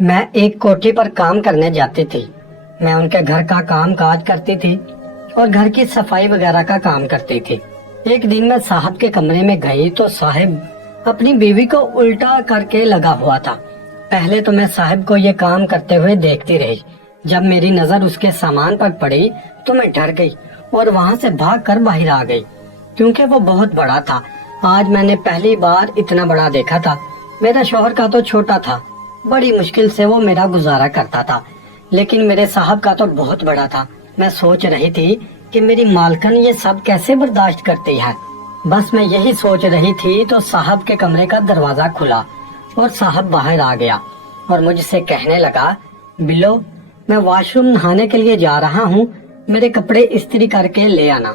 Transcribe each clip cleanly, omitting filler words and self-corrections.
मैं एक कोठी पर काम करने जाती थी। मैं उनके घर का काम काज करती थी और घर की सफाई वगैरह का काम करती थी। एक दिन मैं साहब के कमरे में गई तो साहब अपनी बीवी को उल्टा करके लगा हुआ था। पहले तो मैं साहब को ये काम करते हुए देखती रही। जब मेरी नजर उसके सामान पर पड़ी तो मैं डर गई और वहां से भाग कर बाहर आ गई, क्योंकि वो बहुत बड़ा था। आज मैंने पहली बार इतना बड़ा देखा था। मेरा शौहर का तो छोटा था, बड़ी मुश्किल से वो मेरा गुजारा करता था, लेकिन मेरे साहब का तो बहुत बड़ा था। मैं सोच रही थी कि मेरी मालकन ये सब कैसे बर्दाश्त करती है। बस मैं यही सोच रही थी तो साहब के कमरे का दरवाजा खुला और साहब बाहर आ गया और मुझसे कहने लगा, बिल्लो, मैं वॉशरूम नहाने के लिए जा रहा हूँ, मेरे कपड़े इस्त्री करके ले आना।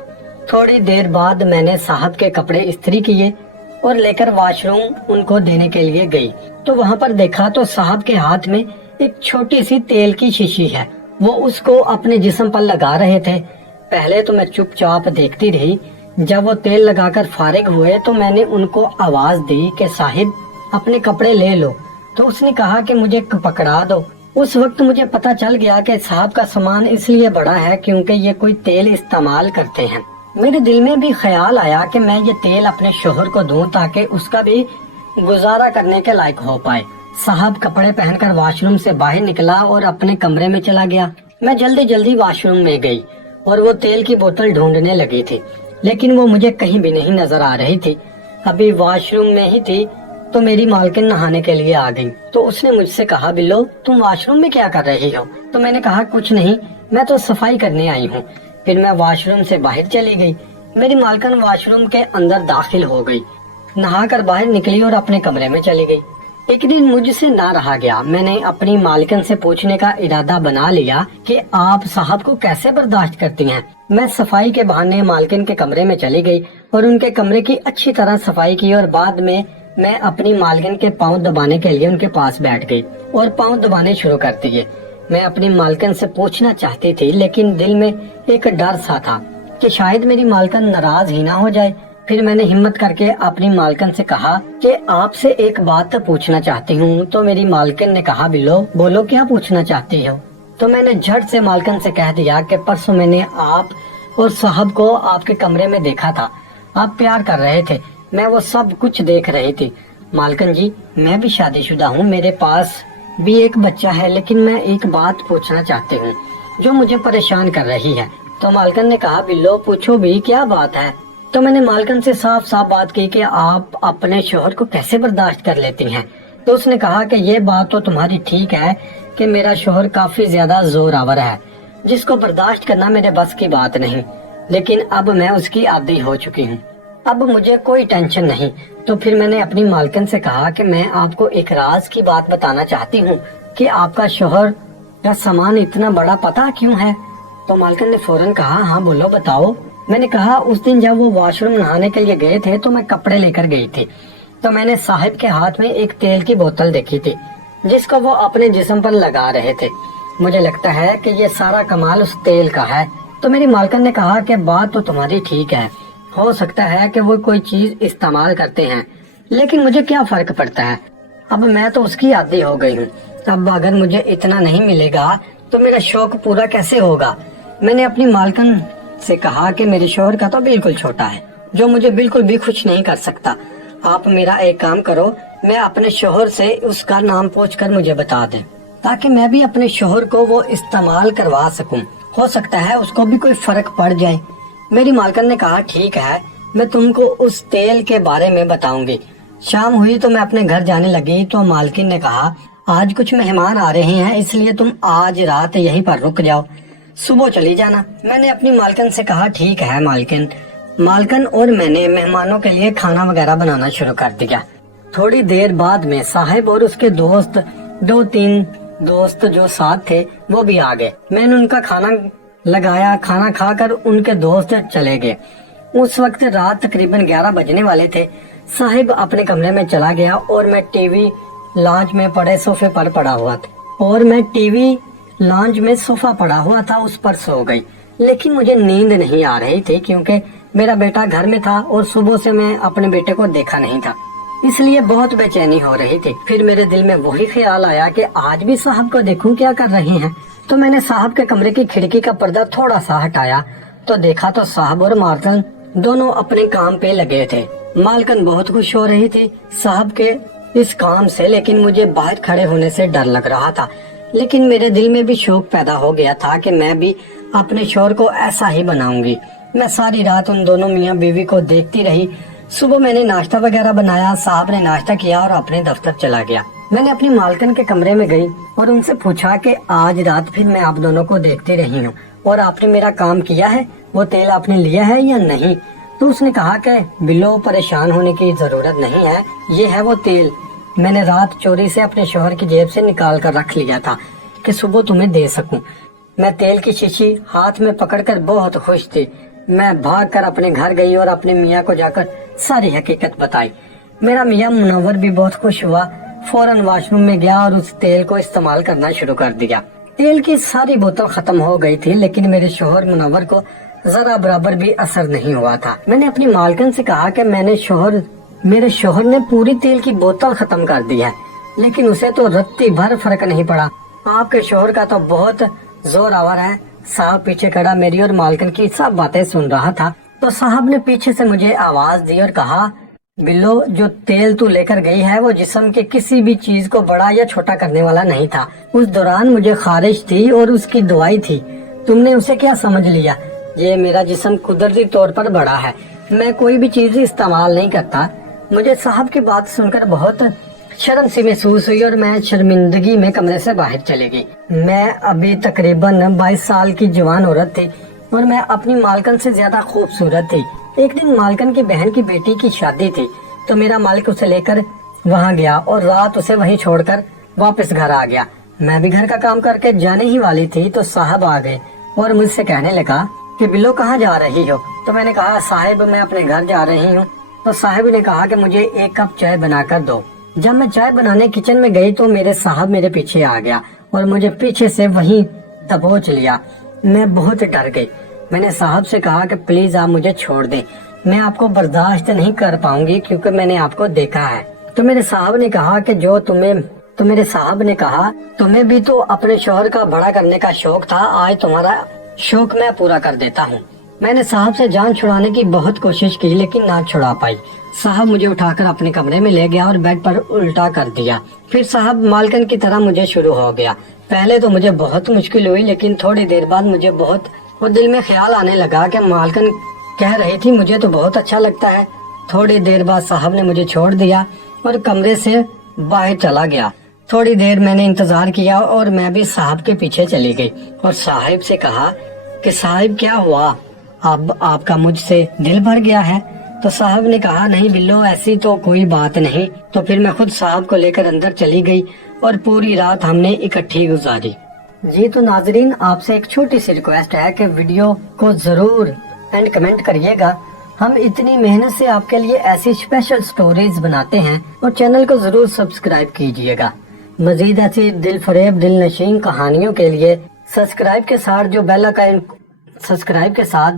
थोड़ी देर बाद मैंने साहब के कपड़े इस्त्री किए और लेकर वॉशरूम उनको देने के लिए गई तो वहाँ पर देखा तो साहब के हाथ में एक छोटी सी तेल की शीशी है। वो उसको अपने जिस्म पर लगा रहे थे। पहले तो मैं चुपचाप देखती रही। जब वो तेल लगाकर फारिग हुए तो मैंने उनको आवाज दी कि साहिब अपने कपड़े ले लो, तो उसने कहा कि मुझे पकड़ा दो। उस वक्त मुझे पता चल गया कि साहब का सामान इसलिए बड़ा है क्योंकि ये कोई तेल इस्तेमाल करते हैं। मेरे दिल में भी ख्याल आया कि मैं ये तेल अपने शोहर को दूं ताकि उसका भी गुजारा करने के लायक हो पाए। साहब कपड़े पहनकर वॉशरूम से बाहर निकला और अपने कमरे में चला गया। मैं जल्दी जल्दी वॉशरूम में गई और वो तेल की बोतल ढूंढने लगी थी, लेकिन वो मुझे कहीं भी नहीं नजर आ रही थी। अभी वॉशरूम में ही थी तो मेरी मालकिन नहाने के लिए आ गई तो उसने मुझसे कहा, बिल्लो, तुम वॉशरूम में क्या कर रही हो? तो मैंने कहा, कुछ नहीं, मैं तो सफाई करने आई हूँ। फिर मैं वॉशरूम से बाहर चली गई। मेरी मालकिन वॉशरूम के अंदर दाखिल हो गई, नहाकर बाहर निकली और अपने कमरे में चली गई। एक दिन मुझसे ना रहा गया। मैंने अपनी मालकिन से पूछने का इरादा बना लिया कि आप साहब को कैसे बर्दाश्त करती हैं। मैं सफाई के बहाने मालकिन के कमरे में चली गई और उनके कमरे की अच्छी तरह सफाई की और बाद में मैं अपनी मालकिन के पाँव दबाने के लिए उनके पास बैठ गई और पाँव दबाने शुरू कर दिए। मैं अपनी मालकिन से पूछना चाहती थी, लेकिन दिल में एक डर सा था कि शायद मेरी मालकिन नाराज ही ना हो जाए। फिर मैंने हिम्मत करके अपनी मालकिन से कहा कि आपसे एक बात पूछना चाहती हूँ। तो मेरी मालकिन ने कहा, बिल्लो, बोलो, क्या पूछना चाहती हो? तो मैंने झट से मालकिन से कह दिया कि परसों मैंने आप और साहब को आपके कमरे में देखा था, आप प्यार कर रहे थे, मैं वो सब कुछ देख रही थी। मालकिन जी, मैं भी शादीशुदा हूँ, मेरे पास भी एक बच्चा है, लेकिन मैं एक बात पूछना चाहती हूँ जो मुझे परेशान कर रही है। तो मालकिन ने कहा, बिल्लो, पूछो भी, क्या बात है? तो मैंने मालकिन से साफ साफ बात की कि आप अपने शोहर को कैसे बर्दाश्त कर लेती हैं। तो उसने कहा कि ये बात तो तुम्हारी ठीक है कि मेरा शोहर काफी ज्यादा जोर आवर है, जिसको बर्दाश्त करना मेरे बस की बात नहीं, लेकिन अब मैं उसकी आदी हो चुकी हूँ, अब मुझे कोई टेंशन नहीं। तो फिर मैंने अपनी मालकिन से कहा कि मैं आपको एक राज की बात बताना चाहती हूँ कि आपका शोहर का सामान इतना बड़ा पता क्यों है? तो मालकिन ने फौरन कहा, हाँ बोलो, बताओ। मैंने कहा, उस दिन जब वो वॉशरूम नहाने के लिए गए थे तो मैं कपड़े लेकर गई थी, तो मैंने साहिब के हाथ में एक तेल की बोतल देखी थी जिसको वो अपने जिस्म पर लगा रहे थे। मुझे लगता है कि ये सारा कमाल उस तेल का है। तो मेरी मालकिन ने कहा कि बात तो तुम्हारी ठीक है, हो सकता है कि वो कोई चीज इस्तेमाल करते हैं, लेकिन मुझे क्या फर्क पड़ता है, अब मैं तो उसकी आदी हो गई हूँ। अब अगर मुझे इतना नहीं मिलेगा तो मेरा शौक पूरा कैसे होगा? मैंने अपनी मालकिन से कहा कि मेरे शौहर का तो बिल्कुल छोटा है, जो मुझे बिल्कुल भी खुश नहीं कर सकता। आप मेरा एक काम करो, मैं अपने शौहर से उसका नाम पूछकर मुझे बता दें, ताकि मैं भी अपने शौहर को वो इस्तेमाल करवा सकूं। हो सकता है उसको भी कोई फर्क पड़ जाए। मेरी मालकिन ने कहा, ठीक है, मैं तुमको उस तेल के बारे में बताऊंगी। शाम हुई तो मैं अपने घर जाने लगी तो मालकिन ने कहा, आज कुछ मेहमान आ रहे हैं, इसलिए तुम आज रात यहीं पर रुक जाओ, सुबह चली जाना। मैंने अपनी मालकिन से कहा, ठीक है मालकिन। मालकिन और मैंने मेहमानों के लिए खाना वगैरह बनाना शुरू कर दिया। थोड़ी देर बाद में साहिब और उसके दोस्त, 2-3 दोस्त जो साथ थे, वो भी आ गए। मैंने उनका खाना लगाया, खाना खाकर उनके दोस्त चले गए। उस वक्त रात तकरीबन 11 बजने वाले थे। साहिब अपने कमरे में चला गया और मैं टीवी लॉन्च में पड़े सोफे पर पड़ा हुआ था और मैं टीवी लॉन्च में सोफा पड़ा हुआ था, उस पर सो गई। लेकिन मुझे नींद नहीं आ रही थी क्योंकि मेरा बेटा घर में था और सुबह से मैं अपने बेटे को देखा नहीं था। اس لیے بہت بے چینی ہو رہی تھی۔ پھر میرے دل میں وہی خیال آیا کہ آج بھی صاحب کو دیکھوں کیا کر رہے ہیں، تو میں نے صاحب کے کمرے کی کھڑکی کا پردہ تھوڑا سا ہٹایا تو دیکھا تو صاحب اور مالکن دونوں اپنے کام پہ لگے تھے۔ مالکن بہت خوش ہو رہی تھی صاحب کے اس کام سے، لیکن مجھے باہر کھڑے ہونے سے ڈر لگ رہا تھا۔ لیکن میرے دل میں بھی شوق پیدا ہو گیا تھا کہ میں بھی اپنے شوہر کو ایسا ہی بناؤں گی۔ میں ساری رات ان دونوں میاں بیوی کو دیکھتی رہی۔ صبح میں نے ناشتہ وغیرہ بنایا، صاحب نے ناشتہ کیا اور اپنے دفتر چلا گیا۔ میں نے اپنی مالکن کے کمرے میں گئی اور ان سے پوچھا کہ آج رات پھر میں آپ دونوں کو دیکھتی رہی ہوں اور آپ نے میرا کام کیا ہے، وہ تیل آپ نے لیا ہے یا نہیں؟ تو اس نے کہا کہ بلو پریشان ہونے کی ضرورت نہیں ہے، یہ ہے وہ تیل، میں نے رات چوری سے اپنے شوہر کی جیب سے نکال کر رکھ لیا تھا کہ صبح تمہیں دے سکوں۔ میں تیل کی شیشی ہاتھ میں پکڑ کر بہت خوش تھی۔ میں بھاگ کر اپنے گھر گئی اور اپنے میاں کو جا کر ساری حقیقت بتائی۔ میرا میاں منور بھی بہت خوش ہوا، فوراً واش روم میں گیا اور اس تیل کو استعمال کرنا شروع کر دیا۔ تیل کی ساری بوتل ختم ہو گئی تھی، لیکن میرے شوہر منور کو ذرا برابر بھی اثر نہیں ہوا تھا۔ میں نے اپنی مالکن سے کہا کہ میرے شوہر نے پوری تیل کی بوتل ختم کر دی ہے، لیکن اسے تو رتی بھر فرق نہیں پڑا۔ آپ کے شوہر کا تو بہت زور آور ہے۔ صاحب پیچھے کھڑا میری اور مالکن کی سب باتیں سن رہا تھا، تو صاحب نے پیچھے سے مجھے آواز دی اور کہا، بلو جو تیل تو لے کر گئی ہے وہ جسم کے کسی بھی چیز کو بڑا یا چھوٹا کرنے والا نہیں تھا۔ اس دوران مجھے خارش تھی اور اس کی دوائی تھی، تم نے اسے کیا سمجھ لیا؟ یہ میرا جسم قدرتی طور پر بڑا ہے، میں کوئی بھی چیز استعمال نہیں کرتا۔ مجھے صاحب کی بات سن کر بہت شرم سی محسوس ہوئی اور میں شرمندگی میں کمرے سے باہر چلی گئی۔ میں ابھی تقریباً 22 سال کی جوان عورت تھی اور میں اپنی مالکن سے زیادہ خوبصورت تھی۔ ایک دن مالکن کی بہن کی بیٹی کی شادی تھی تو میرا مالک اسے لے کر وہاں گیا اور رات اسے وہیں چھوڑ کر واپس گھر آ گیا۔ میں بھی گھر کا کام کر کے جانے ہی والی تھی تو صاحب آ گئے اور مجھ سے کہنے لگا کہ بلو کہاں جا رہی ہو؟ تو میں نے کہا صاحب میں اپنے گھر جا رہی ہوں۔ تو صاحب نے کہا کہ مجھے ایک کپ چائے بنا کر دو۔ جب میں چائے بنانے کچن میں گئی تو میرے صاحب میرے پیچھے آ گیا اور مجھے پیچھے سے وہیں دبوچ لیا۔ میں بہت ڈر گئی۔ میں نے صاحب سے کہا کہ پلیز آپ مجھے چھوڑ دیں، میں آپ کو برداشت نہیں کر پاؤں گی کیونکہ میں نے آپ کو دیکھا ہے۔ تو میرے صاحب نے کہا کہ تمہیں بھی تو اپنے شوہر کا بڑا کرنے کا شوق تھا، آج تمہارا شوق میں پورا کر دیتا ہوں۔ میں نے صاحب سے جان چھڑانے کی بہت کوشش کی لیکن نہ چھڑا پائی۔ صاحب مجھے اٹھا کر اپنے کمرے میں لے گیا اور بیڈ پر الٹا کر دیا۔ پھر صاحب مالکن کی طرح مجھے شروع ہو گیا۔ پہلے تو مجھے بہت مشکل ہوئی، لیکن تھوڑی دیر بعد مجھے اور دل میں خیال آنے لگا کہ مالکن کہہ رہی تھی مجھے تو بہت اچھا لگتا ہے۔ تھوڑی دیر بعد صاحب نے مجھے چھوڑ دیا اور کمرے سے باہر چلا گیا۔ تھوڑی دیر میں نے انتظار کیا اور میں بھی صاحب کے پیچھے چلی گئی اور صاحب سے کہا کہ صاحب کیا ہوا، اب آپ کا مجھ سے دل بھر گیا ہے؟ تو صاحب نے کہا نہیں بلو ایسی تو کوئی بات نہیں۔ تو پھر میں خود صاحب کو لے کر اندر چلی گئی اور پوری رات ہم نے اکٹھی گزاری۔ جی تو ناظرین آپ سے ایک چھوٹی سی ریکویسٹ ہے کہ ویڈیو کو ضرور اینڈ کمنٹ کریے گا۔ ہم اتنی محنت سے آپ کے لیے ایسی اسپیشل سٹوریز بناتے ہیں اور چینل کو ضرور سبسکرائب کیجیے گا۔ مزید ایسی دل فریب دل نشین کہانیوں کے لیے سبسکرائب کے ساتھ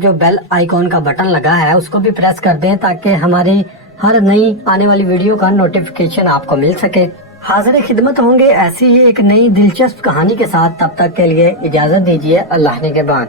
جو بیل آئیکن کا بٹن لگا ہے اس کو بھی پریس کر دیں تاکہ ہماری ہر نئی آنے والی ویڈیو کا نوٹیفیکیشن آپ کو مل سکے۔ حاضر خدمت ہوں گے ایسی ہی ایک نئی دلچسپ کہانی کے ساتھ، تب تک کے لیے اجازت دیجیے، اللہ نے کے بعد۔